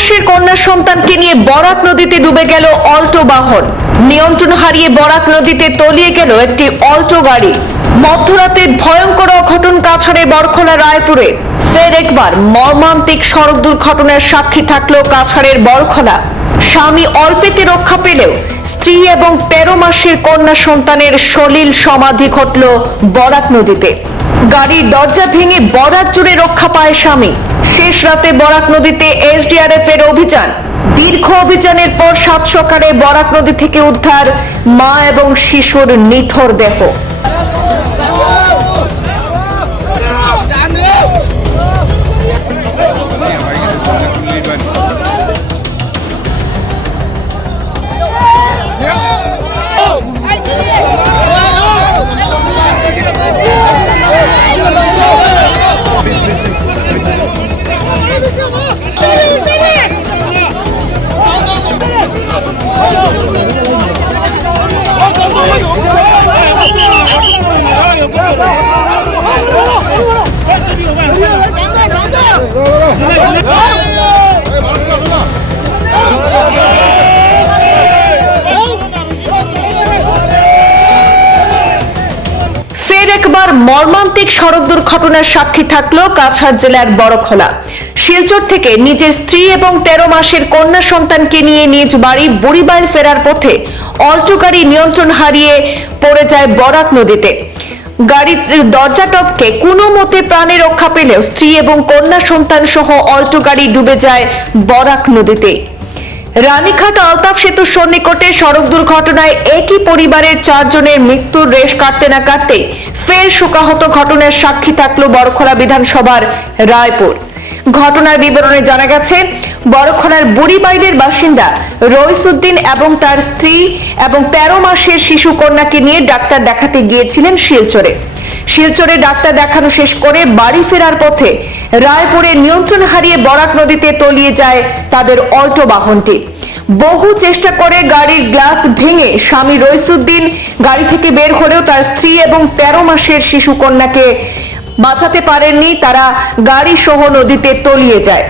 মাসের কন্যা সন্তানকে নিয়ে বরাক নদীতে ডুবে গেল অল্টো বাহন। নিয়ন্ত্রণ হারিয়ে বরাক নদীতে তলিয়ে গেল একটি অল্টো গাড়ি। মধ্যরাতে ভয়ঙ্কর অঘটন কাছাড়ে বরখোলা রায়পুরে। ফের একবার মর্মান্তিক সড়ক দুর্ঘটনার সাক্ষী থাকল কাছাড়ের বরখোলা। স্বামী অল্পেতে রক্ষা পেলেও স্ত্রী এবং তেরো মাসের কন্যা সন্তানের সলিল সমাধি ঘটল বরাক নদীতে। গাড়ির দরজা ভেঙে বরাক জুড়ে রক্ষা পায় স্বামী। শেষ রাতে বরাক নদীতে এসডিআরএফ এর অভিযান। দীর্ঘ অভিযানের পর সাত সকালে বরাক নদী থেকে উদ্ধার মা এবং শিশুর নিথর দেহ। একবার মর্মান্তিক সড়ক দুর্ঘটনার সাক্ষী থাকল কাছাড় জেলার বড়খোলা। শিলচর থেকে নিজের স্ত্রী এবং তেরো মাসের কন্যা সন্তানকে নিয়ে নিজ বাড়ি বুড়িবাইল ফেরার পথে অল্টো গাড়ি নিয়ন্ত্রণ হারিয়ে পড়ে যায় বরাক নদীতে। গাড়ির দরজা টপকে কোনো মতে প্রাণে রক্ষা পেলেও স্ত্রী এবং কন্যা সন্তান সহ অল্টো গাড়ি ডুবে যায় বরাক নদীতে। রানীঘাট আলতাফ সেতুর সন্নিকটে সড়ক দুর্ঘটনায় একই পরিবারের চারজনের মৃত্যুর রেশ কাটতে না কাটতে ফের শোকাহত ঘটনার সাক্ষী থাকল বড়খরা বিধানসভার রায়পুর। ঘটনার বিবরণে জানা গেছে বড়খরার বুড়িবাইলের বাসিন্দা রইসুদ্দিন এবং তার স্ত্রী এবং তেরো মাসের শিশু কন্যাকে নিয়ে ডাক্তার দেখাতে গিয়েছিলেন শিলচরে। শিলচরে ডাক্তার দেখানো শেষ করে বাড়ি ফেরার পথে রায়পুরে নিয়ন্ত্রণ হারিয়ে বরাক নদীতে তলিয়ে যায় তাদের অল্টো বাহনটি। বহু চেষ্টা করে গাড়ির গ্লাস ভেঙে স্বামী রইসুদ্দিন গাড়ি থেকে বের হলেও তার স্ত্রী এবং তেরো মাসের শিশু কন্যাকে বাঁচাতে পারেননি। তারা গাড়ি সহ নদীতে তলিয়ে যায়।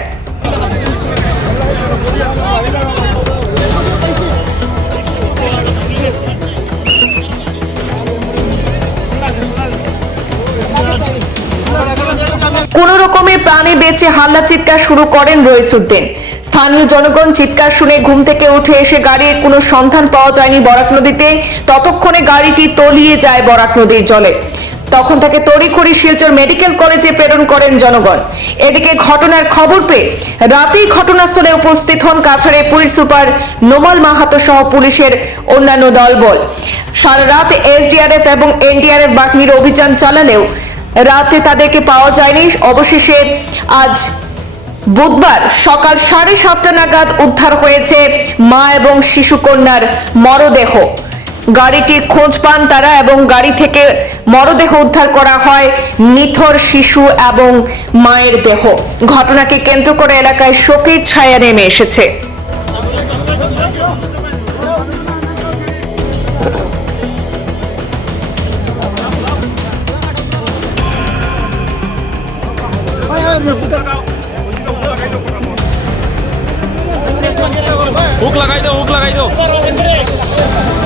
কোন রকমে প্রাণে বেঁচে হাল্লা চিৎকার শুরু করেন রইসুদ্দিন স্থানীয় জনগণ চিৎকার শুনে ঘুম থেকে উঠে এসে গাড়ির কোনো সন্ধান পাওয়া যায়নি বরাক নদীতে। ততক্ষণে গাড়িটি তলিয়ে যায় বরাক নদীর জলে। তখন তাকে তড়িঘড়ি শিলচর মেডিকেল কলেজে প্রেরণ করেন জনগণ। এদিকে ঘটনার খবর পেয়ে রাতেই ঘটনাস্থলে উপস্থিত হন কাছাড়ে পুলিশ সুপার নোমাল মাহাতো সহ পুলিশের অন্যান্য দলবল। সারা রাত এসডিআরএফ এবং এনডিআরএফ বাহিনীর অভিযান চালালেও রাতে তাদেরকে পাওয়া যায়নি। অবশেষে আজ বুধবার সকাল সাড়ে সাতটা নাগাদ উদ্ধার হয়েছে মা এবং শিশু কন্যার মরদেহ। গাড়িটির খোঁজ পান তারা এবং গাড়ি থেকে মরদেহ উদ্ধার করা হয় নিথর শিশু এবং মায়ের দেহ। ঘটনাকে কেন্দ্র করে এলাকায় শোকের ছায়া নেমে এসেছে। હુક લગાવી દો હુક લગાવી દો.